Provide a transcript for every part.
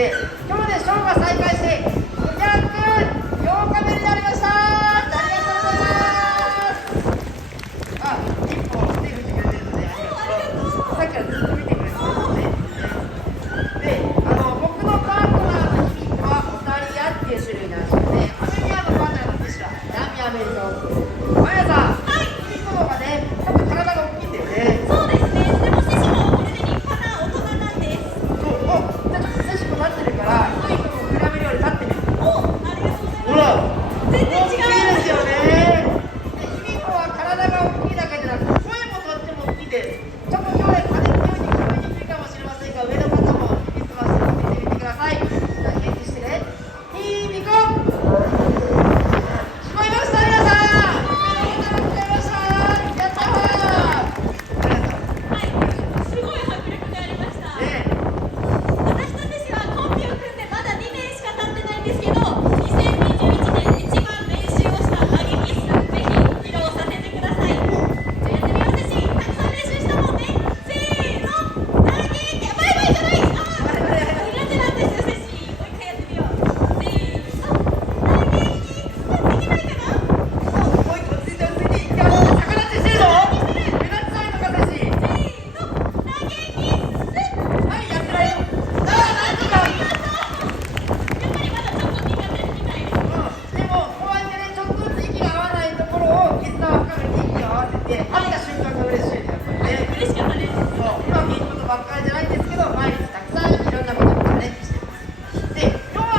で、今日でショーが再開して508日目になりました。ありがとうございます。あ、一歩手振ってくれてるのでありがとう。さっきからずっと見てくれてますね。で、僕のパートナーのヒミコはオタリアっていう種類なんですよね。アメリカのパートナーのテシラ、南アメリカを。マヤさん、ヒミコの方がね、多分体が大きいんだよね。そうですね。でもセシもこれで立派な大人なんです。そう、じゃあちょっとセシコ立ってるから、ヒミコも比べるより立ってみる。お、ありがとうございます。ほら、全然違う。大きいですよね。で、ヒミコは体が大きいだけじゃなくて、声もとっても大きいです。ちょっと今日で風のように聞こえにくいかもしれませんが、上の方も耳すまして聞いてみてください。じゃあ返事してね。ヒミコ。聞こえました皆さん。聞こえました。やったー。はい、すごい迫力がありました。ね、私とセシはコンビを組んでまだ2年しか経ってないんですけど、2021年一番練習をした打撃数、ぜひ披露させてください。じゃあやってみようセシ。たくさん練習したもんね。せーの、打撃。バイバイじゃない。苦手なんですよセシ。もう一回やってみよう。せーの、打撃。できないかな。もう一個落ち着いて落ち着いて。逆立ちしてるぞ。目立ちたいのか私。せーの、打撃。はい、やってないよ。なんとか。やっぱりまだちょっと苦手みたいです。でも、こうやってね、ちょっとずつ息が合わないところを絆を深めて息を合わせて、会った瞬間が嬉しいね、やっぱりね。嬉しかったです。そう、うまくいくことばっかりじゃないんですけど、毎日たくさんいろんなことにチャレンジしてます。で、今日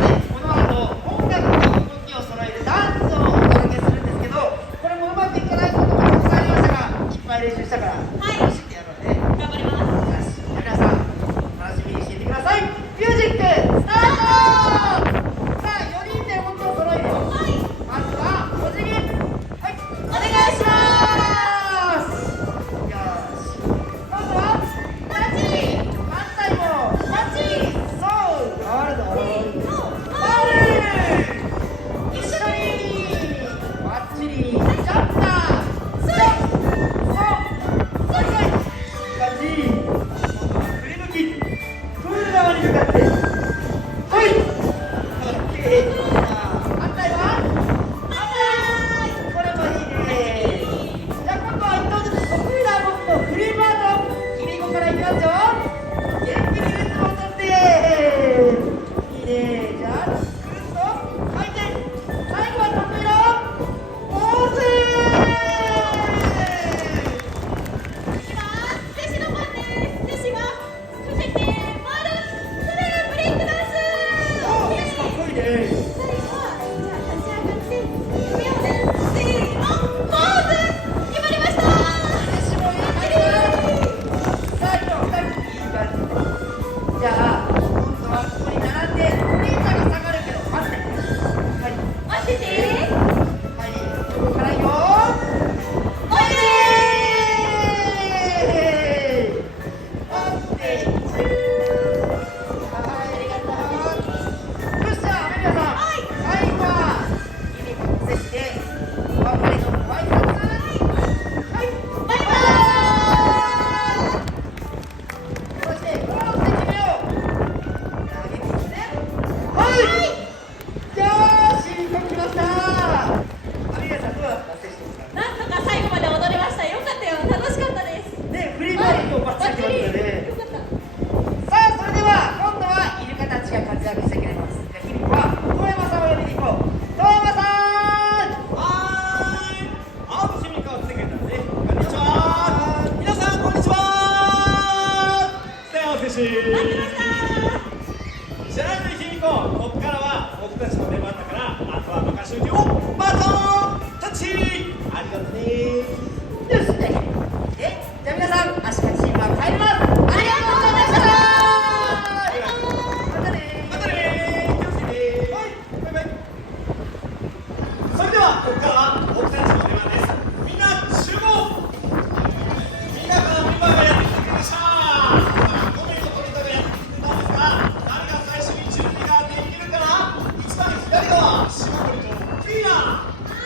ね、この後、音楽と動きを揃えるダンスをお届けするんですけど、これもうまくいかないこともたくさんありましたが、いっぱい練習したから、楽しんでやろうね。頑張ります。よし、じゃあ皆さん、楽しみにしていてください。ミュージック、スタート。さあ、4人で動きを揃えるよ。まずは、お辞儀。はい、お願いします。よし。今度は、タッチ。反対も、タッチ。そう、回るぞ。回る。一緒に。バッチリ。ジャンプだ。そう。そう。そう。いい感じ。今度は振り向き。クール側に向かって。はい。オッケー。反対は。これもいいね。じゃあ今度は一頭ずつ得意な動きのフリーバート。君子からいきますよ。元気にリズムをとって。いいね。じゃあくるっと回転。最後は得意のポーズ。次はセシの番です。セシはかけて回る。それブレイクダンス。おー、かっこいいね。最後はじゃあ立ち上がって指をね。せーの、ポーズ。決まりました。私もいい感じだ。さあ、今日2人いい感じ。じゃあ今度はここに並んでお兄ちゃんが下がるけど待って。はい。待ってて。はい、ここからよ。おいでオッケー。はい、ありがとう。よっしゃ、アメリカさん。最後は君子と接してお別れのご挨拶。はい、バイバーイ。そしてポーズで決めよう。投げていくね。はい。よーし、君子来ました。アメリカさんどうだった？接してみた。なんとか最後まで踊れました。よかったよ。楽しかったです。ね、フリーバードバッチリ決まったね。よかった。さあ、それでは今度はイルカたちが活躍してくれます。じゃあ、ヒミコは遠山さんを呼びに行こう。遠山さん。青くしみかをつけたんですね。こんにちは。皆さんこんにちは。さようせし。待ってました。じゃあね、ひみこ、ここからは僕たちの出番だから、あとは任せておきをバトンタッチ。ありがとうね。よし、じゃあヒミコ。じゃあ皆さん、アシカチームは帰ります。ありがとうございました。またね。またね。気をつけて。はい、バイバイ。それではここからは僕たちの出番です。みんな集合。みんなからメンバーがやってきてくれました。5名のトレードがやってきてくれたんですが、誰が最初に準備ができるかな。一番左側、霜降りとフィーナー。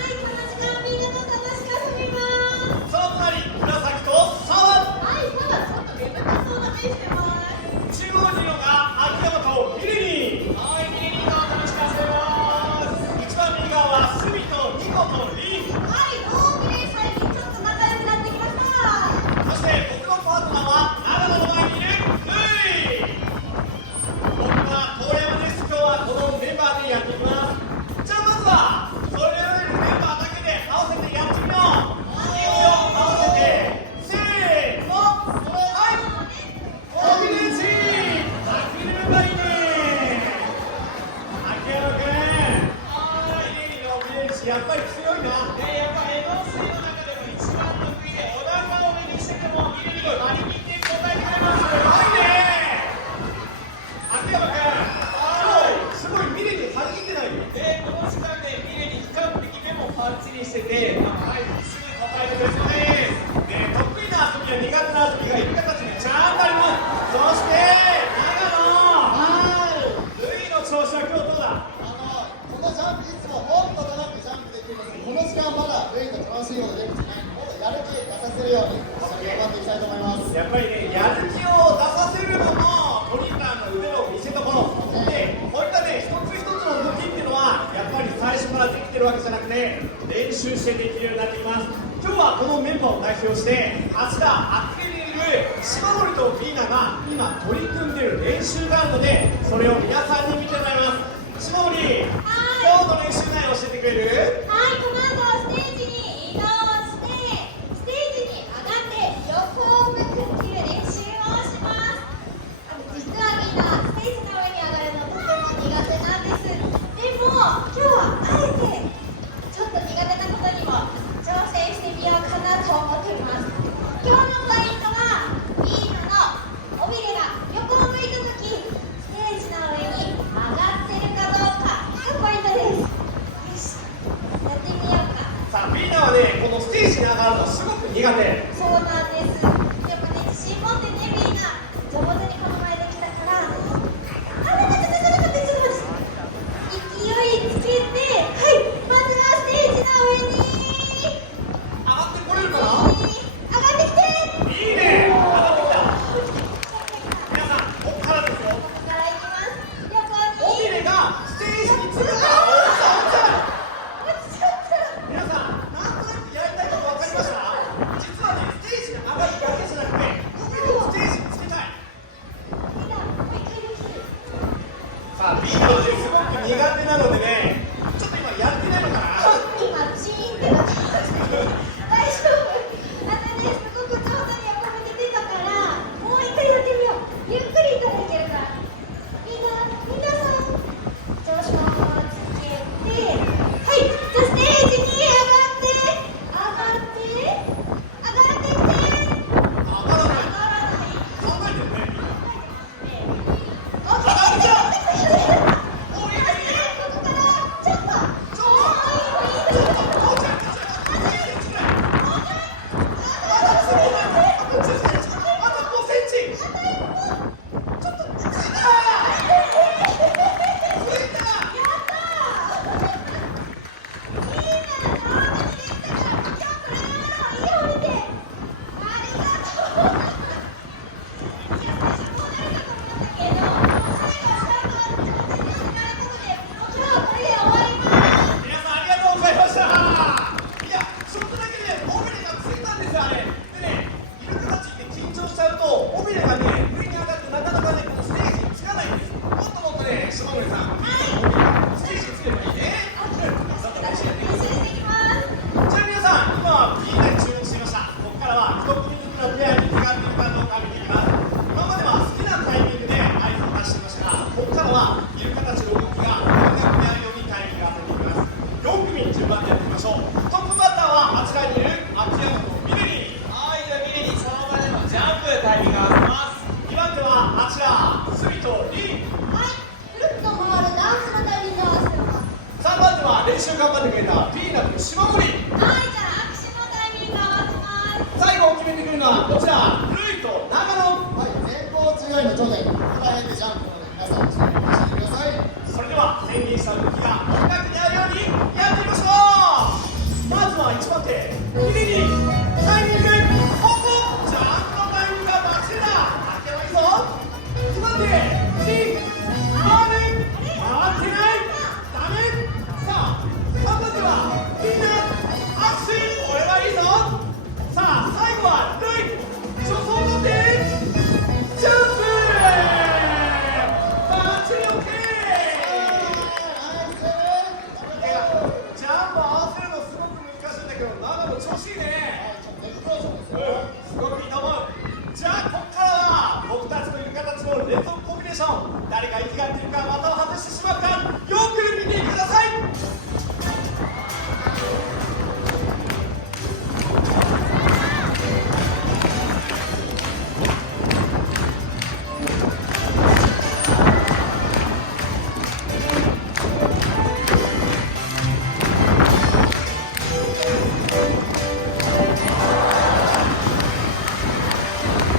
習してできるようになっています。今日はこのメンバーを代表して芦田、アクリルにいる島森とビーナが今取り組んでいる練習があるので、それを皆さんに見てもらいます。島森、今日の練習内容教えてくれる？はい、この後ステージに移動して、ステージに上がって横を向くっていう練習をします。実はみんなステージの上に上がるのとても苦手なんです。でも今日はあえてちょっと苦手なことにも挑戦してみようかなと思っています。今日のポイントはビーナの尾びれが横を向いた時、ステージの上に上がってるかどうかがポイントです。よし、やってみようか。さあ、ビーナはね、このステージに上がるのすごく苦手。そうなんです。でもね、自信持ってね、みんな上手にこの前できたから。勢いつけて、はい、まずはステージの上に上がってこれるかな？上がってきて。いいね、上がってきた。皆さん、ここからですよ。ここから行きます。横に尾びれがステージにつくか。落ちちゃった。皆さん、なんとなくやりたいこと分かりました？実はね、ステージに上がるだけじゃなくて、尾びれをステージにつけたい。みんな、もう一回できる。さあ、ビーナはね、すごく苦手なのでね、ちょっと今やってないのかな？今、チーンってなってます。大丈夫。すごく上手に横向けてたから、もう一回やってみよう。ゆっくりいったらいけるから。皆さん、調子をつけて、はい、じゃあステージに上がって、上がってきて。上がらない。上がらない。考えてるね。オッケー。おいいね、いいね。ここからちょっと。あと5センチ。ちょっとついた。ついた。皆さんありがとうございました。いや、ちょっとだけね、尾びれがついたんですよ、あれ。でね、イルカたちって緊張しちゃうと、尾びれがね、上に上がってなかなかね、このステージにつかないんです。もっともっとね、島森さん、尾びれがステージにつければいいね。だったら欲しいよね。じゃあ皆さん、今は P に注目していました。ここからは一組ずつのペアに使っているかどうか見ていきます。今までは好きなタイミングで合図を出していましたが、ここからはイルカたちの動きが明確にあるようにタイミングが当てていきます。4組順番でやっていきましょう。トップバッターはあちらにいる秋山とミレニー。はい、じゃあミレニーその場でのジャンプタイミング合わせます。2番手はあちら、スミとリン。はい、くるっと回るダンスのタイミングを合わせます。 3番手は練習頑張ってくれたピーナッツ島森。はい、じゃあ握手のタイミングを合わせます。最後を決めてくるのはこちら、ルイと長野。はい、前方宙返りの頂点、ここら辺でジャンプなので皆さん一緒に走ってください。それでは宣言した動きが音楽に合うようにやってみましょう。まずは1番手、ミレニー。タイミング、ここ、ジャンプのタイミングがバッチリだ。開けばいいぞ。2番手、リン、回る、回ってない、ダメ。さあ、3番手はみんな握手、これはいいぞ。さあ、最後はルイ、助走を持ってジャンプ。バッチリ OK。ジャンプ合わせるのすごく難しいんだけど、長野調子いいね。すごくいいと思う。じゃあここからは僕たちとイルカたちの連続コンビネーション、誰が息が合っているか股を外してしまうか、よく見てください。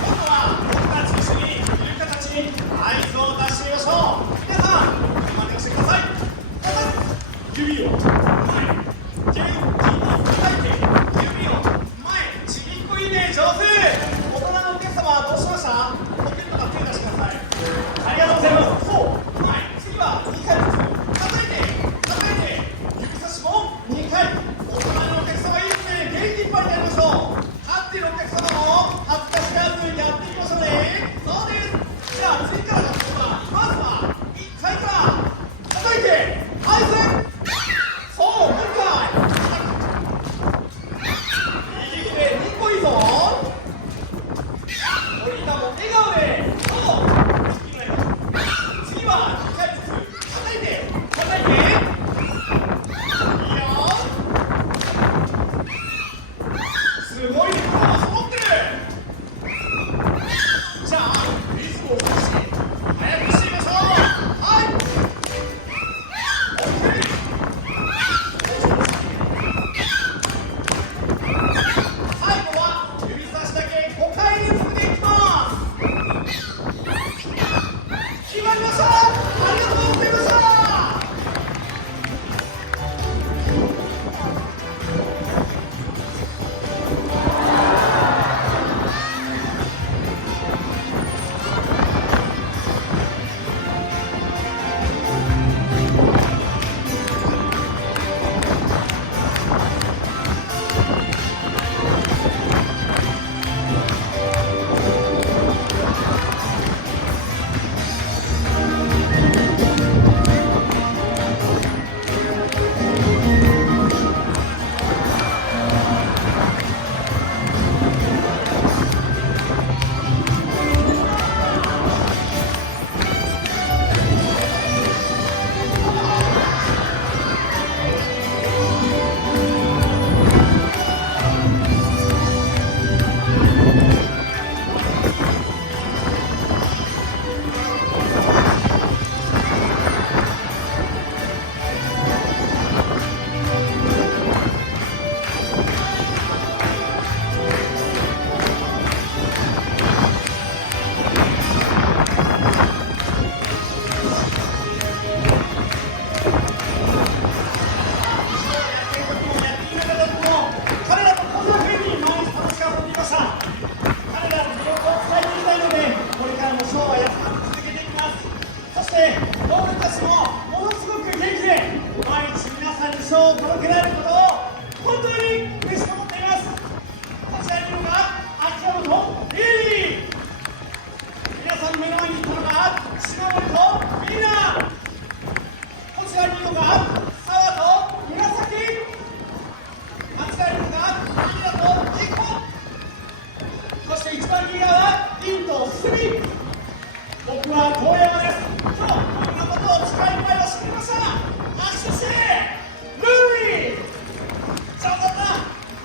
今度は僕たちと一緒にイルカたちに合図を出してみましょう。んなも笑顔でどうぞ次は1回ずつ叩いて叩いていいよすごいねパワー揃ってるじゃあリズムを少し速くしてみましょうはい最後は指差しだけ5回連続でいきます決まりましたありがとうございました彼らとこんな風に毎日楽しく遊んでいました彼らの魅力を伝えていきたいのでこれからもショーはや続けていきますそして僕たちもものすごく元気で毎日皆さんにショーを届けられることを本当に嬉しく思っていますこちらにいるのが秋山とリリー皆さんの目の前にいたのが島森とみんなこちらにいるのが澤と紫あちらにいるのがミラとニコそして一番右側はインとスミ僕は遠山です今日こんなことを力いっぱい教えてきました握手してルーリーじゃあよかった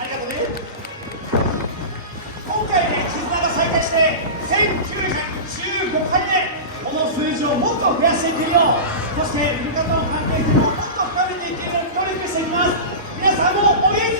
ありがとうね今回で絆が再開して1915回目この数字をもっと増やしていけるようそして味方の関係性ももっと深めていけるように努力していきます皆さんも応援